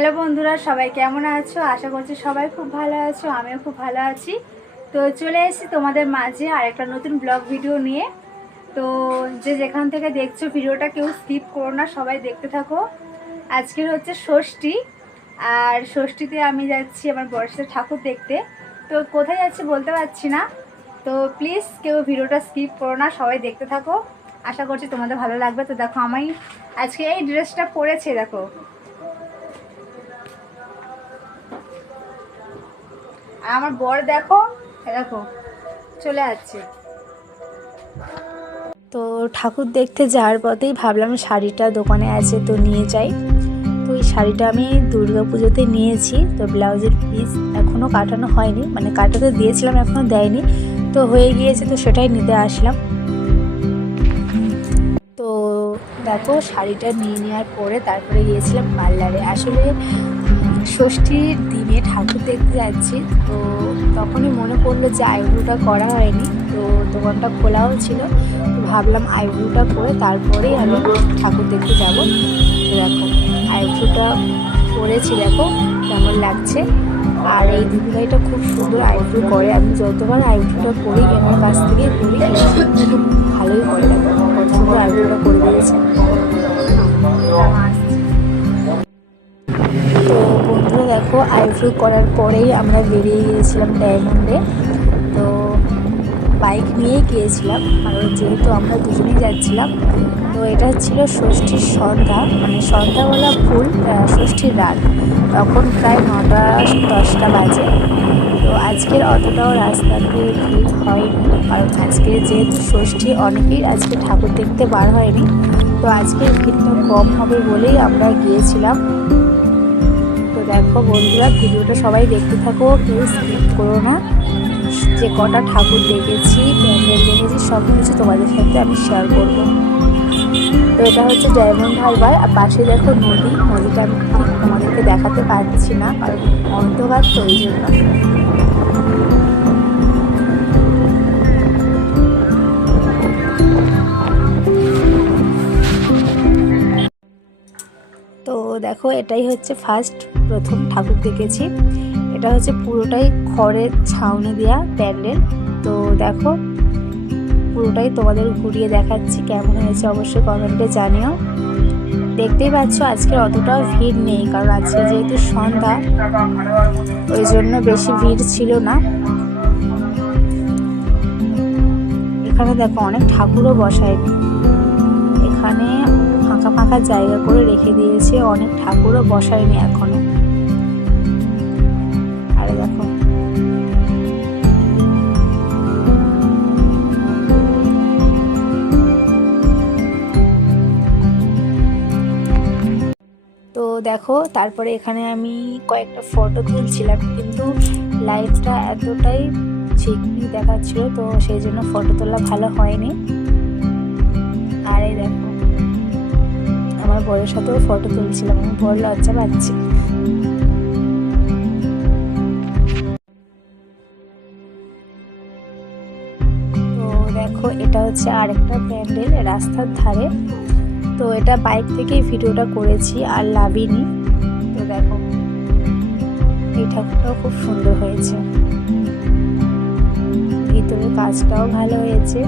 Hello বন্ধুরা, সবাই কেমন আছো? আশা করছি সবাই খুব ভালো আছো, আমিও খুব ভালো আছি। তো চলে এসেছি তোমাদের মাঝে আর একটা নতুন ব্লগ ভিডিও নিয়ে। তো যে যেখান থেকে দেখছ ভিডিওটা কেউ স্কিপ করো না, সবাই দেখতে থাকো। আজকের হচ্ছে ষষ্ঠী, আর ষষ্ঠীতে আমি যাচ্ছি আমার বর্ষের ঠাকুর দেখতে। তো কোথায় যাচ্ছি বলতে পারছি না। তো প্লিজ কেউ ভিডিওটা স্কিপ করো না, সবাই দেখতে থাকো। আশা করছি তোমাদের ভালো লাগবে। তো দেখো, আমি আজকে এই ড্রেসটা পরেছি, দেখো। আমার বর দেখো দেখো, চলে যাচ্ছে তো ঠাকুর দেখতে যাওয়ার পথেই ভাবলাম শাড়িটা দোকানে আছে তো নিয়ে যাই। তো এই শাড়িটা আমি দুর্গা পুজোতে নিয়েছি, তো ব্লাউজের পিস এখনও কাটানো হয়নি মানে কাটাতে দিয়েছিলাম এখনও দেয়নি। তো হয়ে গিয়েছে তো সেটাই নিতে আসলাম। তো দেখো শাড়িটা নিয়ে নেওয়ার পরে তারপরে গিয়েছিলাম পার্লারে। আসলে ষষ্ঠীর দিনে ঠাকুর দেখতে যাচ্ছি। তো তখনই মনে পড়ল যে আইব্রোটা করা হয়নি। তো দোকানটা খোলাও ছিল। ভাবলাম আইব্রোটা করে তারপরেই আমি ঠাকুর দেখতে যাব। তো দেখো, আইব্রোটা করেছি দেখো, কেমন লাগছে। আর এই দিদিভাইটা খুব সুন্দর আইব্রো করে। আমি যতবার আইব্রোটা করি, এনার কাছ থেকে করি ভালোই করে দেখো। কত সুন্দর আইব্রোটা করে দিয়েছে। বন্ধুরা দেখো আইব্রো করার পরেই আমরা বেরিয়ে গিয়েছিলাম ডায়মন্ডে। তো, বাইক নিয়েই গিয়েছিলাম, কারণ যেহেতু আমরা দুজনেই যাচ্ছিলাম, তো এটা ছিল ষষ্ঠীর সন্ধ্যা মানে সন্ধ্যাবেলা ফুল ষষ্ঠীর রাত। তখন প্রায় নটা, দশটা বাজে। তো আজকের অতটাও রাস্তাতে ভিড় হয়নি, কারণ আজকে যেহেতু ষষ্ঠী, অনেকেই আজকে ঠাকুর দেখতে বার হয়নি। তো আজকে ভিড়টা কম হবে বলেই আমরা গিয়েছিলাম। দেখো বন্ধুরা, ভিডিওটা সবাই দেখতে থাকো, কেউ স্কিপ করো না। যে কটা ঠাকুর দেখেছি, প্যান্ডেল দেখেছি সব কিছু তোমাদের সাথে আমি শেয়ার করব। তো এটা হচ্ছে ডায়মন্ড হারবার, আর পাশে দেখো নদী। নদীটা আমি তোমাদেরকে দেখাতে পারছি না, কারণ অন্ধকার তৈরি ওই দেখো, এটাই হচ্ছে ফার্স্ট প্রথম ঠাকুর দেখেছি। এটা হচ্ছে পুরোটাই খড়ের ছাউনি দেওয়া প্যান্ডেল। তো দেখো, পুরোটাই তোমাদের ঘুরিয়ে দেখাচ্ছি কেমন হয়েছে অবশ্যই কমেন্টে জানিও। দেখতেই পাচ্ছ আজকে অতটাও ভিড় নেই, কারণ আজকে যেহেতু সন্ধ্যা, ওই জন্য বেশি ভিড় ছিল না। এখানে দেখো অনেক ঠাকুরও বসায়নি ফাঁকা জায়গা করে রেখে দিয়েছে, অনেক ঠাকুরও বসায়নি এখনও। দেখো। তো দেখো, তারপরে এখানে আমি কয়েকটা ফটো তুলছিলাম, কিন্তু লাইটটা এতটাই ঝিকমিক দেখাচ্ছিল, তো সেই জন্য ফটো তোলা ভালো হয়নি। আমার বরের সাথেও ফটো তুলছিলাম, আমি বড় লজ্জা পাচ্ছি। দেখো, এটা হচ্ছে আরেকটা প্যান্ডেল রাস্তার ধারে। তো এটা বাইক থেকেই ভিডিওটা করেছি, আর লাভিনি। তো দেখো, এই ঠাকুরটাও খুব সুন্দর হয়েছে। ভিতরে কাজটাও ভালো হয়েছে।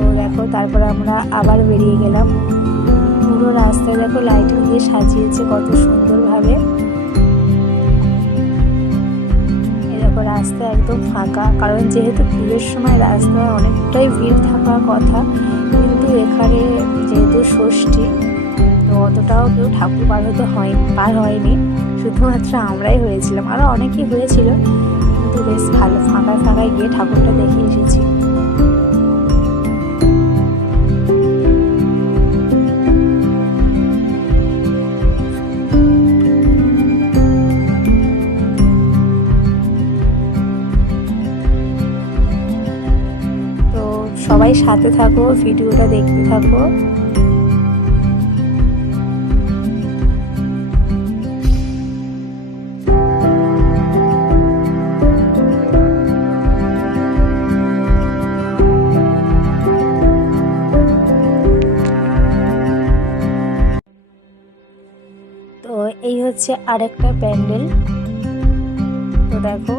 তো দেখো, তারপর আমরা আবার বেরিয়ে গেলাম। পুরো রাস্তায় দেখো লাইটিং দিয়ে সাজিয়েছে কত সুন্দরভাবে। রাস্তা একদম ফাঁকা, কারণ যেহেতু পুজোর সময় রাস্তায় অনেকটাই ভিড় থাকার কথা, কিন্তু এখানে যেহেতু ষষ্ঠী, তো অতটাও কেউ ঠাকুর পার হতে হয়, পার হয়নি। শুধুমাত্র আমরাই হয়েছিলাম। আরও অনেকেই হয়েছিল, কিন্তু বেশ ভালো, ফাঁকায় ফাঁকায় গিয়ে ঠাকুরটা দেখে এসেছি। সবাই সাথে থাকো ভিডিওটা দেখতে থাকো। তো এই হচ্ছে আরেকটা প্যান্ডেল। তো দেখো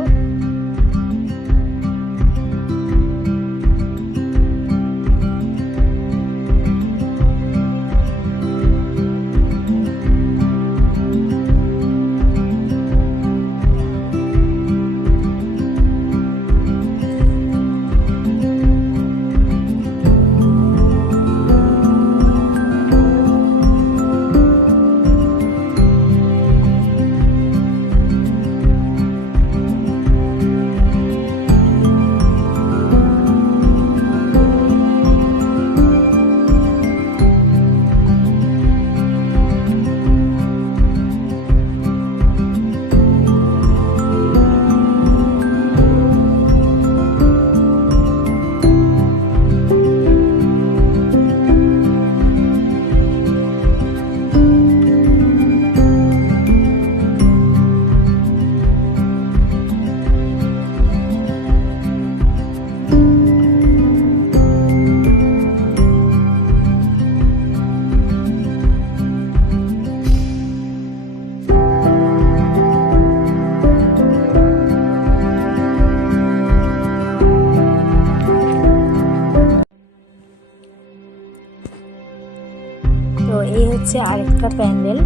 হচ্ছে আরেকটা প্যান্ডেল।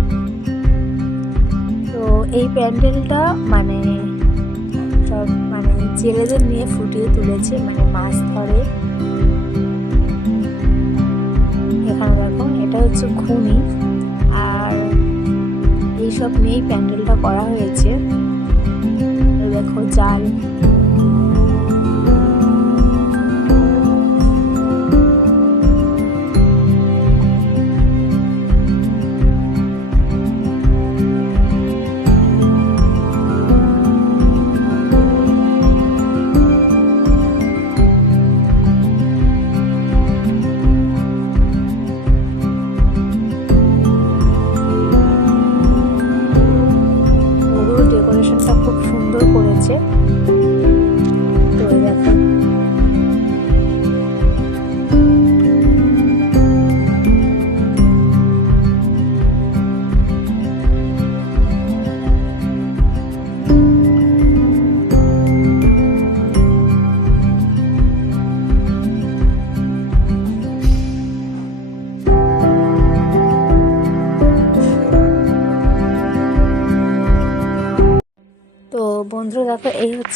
তো এই প্যান্ডেলটা মানে সব মানে জেলেদের নিয়ে ফুটিয়ে তুলেছে মানে মাছ ধরে। এখানে দেখো, এটা হচ্ছে খুনি। আর এইসব নিয়েই প্যান্ডেলটা করা হয়েছে। দেখো, জাল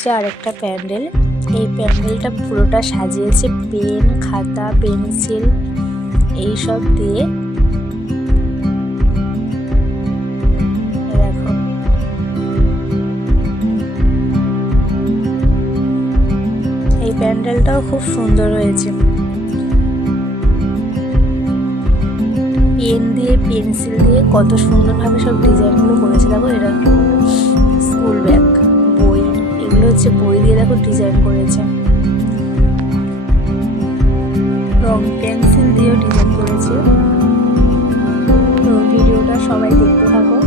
হচ্ছে আরেকটা প্যান্ডেল। এই প্যান্ডেলটা পুরোটা সাজিয়েছে পেন, খাতা, পেন্সিল, এইসব দিয়ে। এই প্যান্ডেলটাও খুব সুন্দর হয়েছে। পেন দিয়ে, পেন্সিল দিয়ে কত সুন্দরভাবে সব ডিজাইনগুলো করেছে। দেখো এটা স্কুল ব্যাগ। এগুলো হচ্ছে বই দিয়ে দেখো ডিজাইন করেছে। রং পেন্সিল দিয়েও ডিজাইন করেছে। তো ভিডিওটা সবাই দেখতে থাকো।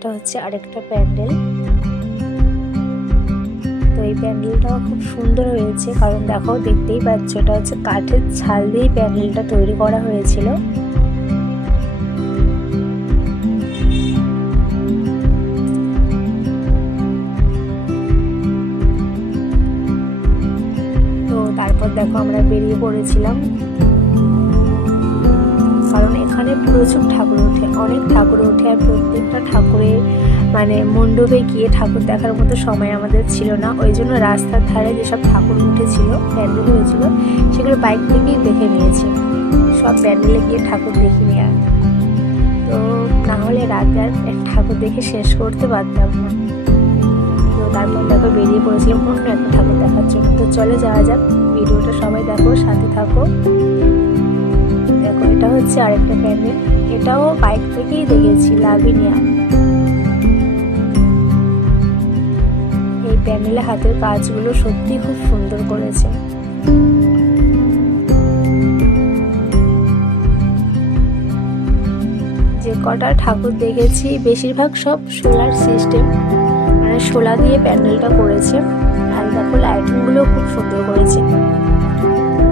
এটা হচ্ছে আরেকটা প্যান্ডেল। তো এই প্যান্ডেলটাও খুব সুন্দর হয়েছে। কারণ দেখো, দেখতেই পাচ্ছ, এটা হচ্ছে কাঠের ছাল দিয়েই প্যান্ডেলটা তৈরি করা হয়েছিল। তো তারপর দেখো আমরা বেরিয়ে পড়েছিলাম। কারণ এখানে প্রচুর ঠাকুর ওঠে, অনেক ঠাকুর ওঠে আর প্রত্যেকটা ঠাকুরের মানে মণ্ডপে গিয়ে ঠাকুর দেখার মতো সময় আমাদের ছিল না। ওই জন্য রাস্তার ধারে যেসব ঠাকুর উঠেছিল, প্যান্ডেল হয়েছিল, সেগুলো বাইক থেকেই দেখে নিয়েছি। সব প্যান্ডেলে গিয়ে ঠাকুর দেখিনি আর। তো না হলে রাতে আর ঠাকুর দেখে শেষ করতে পারতাম না। তো তারপর দেখো বেরিয়ে পড়েছিলাম অন্য একটা ঠাকুর দেখার জন্য। তো চলে যাওয়া যাক, ভিডিওটা সবাই দেখো, সাথে থাকো। দেখো এটা হচ্ছে আরেকটা প্যান্ডেল এটাও বাইক থেকেই দেখেছি লাভিনিয়া এই প্যান্ডেলে হাতের কাজগুলো সত্যি খুব সুন্দর করেছে। যে কটা ঠাকুর দেখেছি, বেশিরভাগ সব সোলার সিস্টেম মানে সোলা দিয়ে প্যান্ডেলটা করেছে। আর দেখো লাইটিংগুলো খুব সুন্দর করেছে।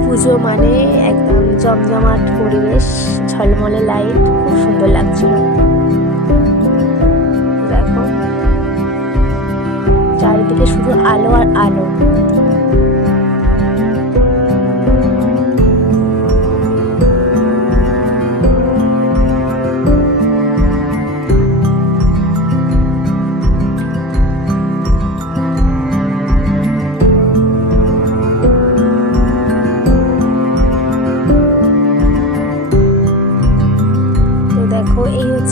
পুজো মানে একদম জমজমাট পরিবেশ ঝলমলে লাইট খুব সুন্দর লাগছিল।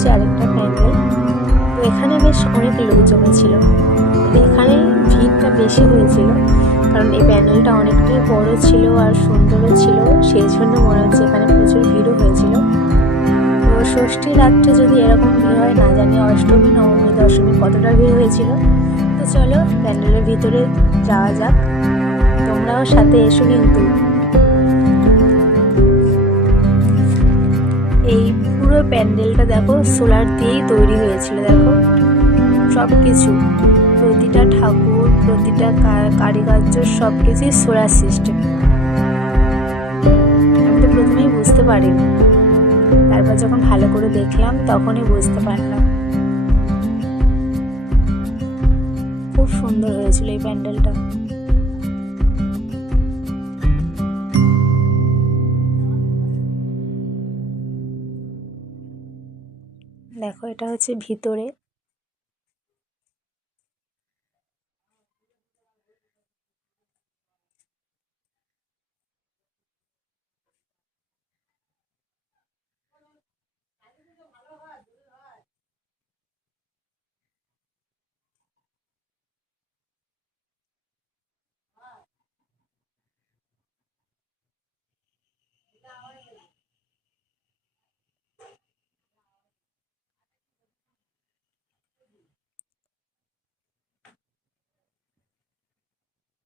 হচ্ছে আরেকটা প্যান্ডেল। তো এখানে বেশ অনেক লোক জমেছিল এখানে ভিড়টা বেশি হয়েছিল, কারণ এই প্যান্ডেলটা অনেকটাই বড় ছিল আর সুন্দরও ছিল, সেই জন্য মনে হচ্ছে এখানে প্রচুর ভিড়ও হয়েছিল। তো ষষ্ঠী রাত্রে যদি এরকম ভিড় হয়, না জানি অষ্টমী, নবমী, দশমী কতটা ভিড় হয়েছিল। তো চলো প্যান্ডেলের ভিতরে যাওয়া যাক। তোমরাও সাথে এসো কিন্তু। এই পুরো প্যান্ডেলটা দেখো, সোলার দিয়েই তৈরি হয়েছিল, দেখো। সব কিছু প্রতিটা ঠাকুর, প্রতিটা কারিকার্য সব কিছুই সোলার সিস্টেম। তো প্রথমেই বুঝতে পারিনি। তারপর যখন ভালো করে দেখলাম, তখনই বুঝতে পারলাম। খুব সুন্দর হয়েছিল এই প্যান্ডেলটা। দেখো এটা হচ্ছে ভিতরে।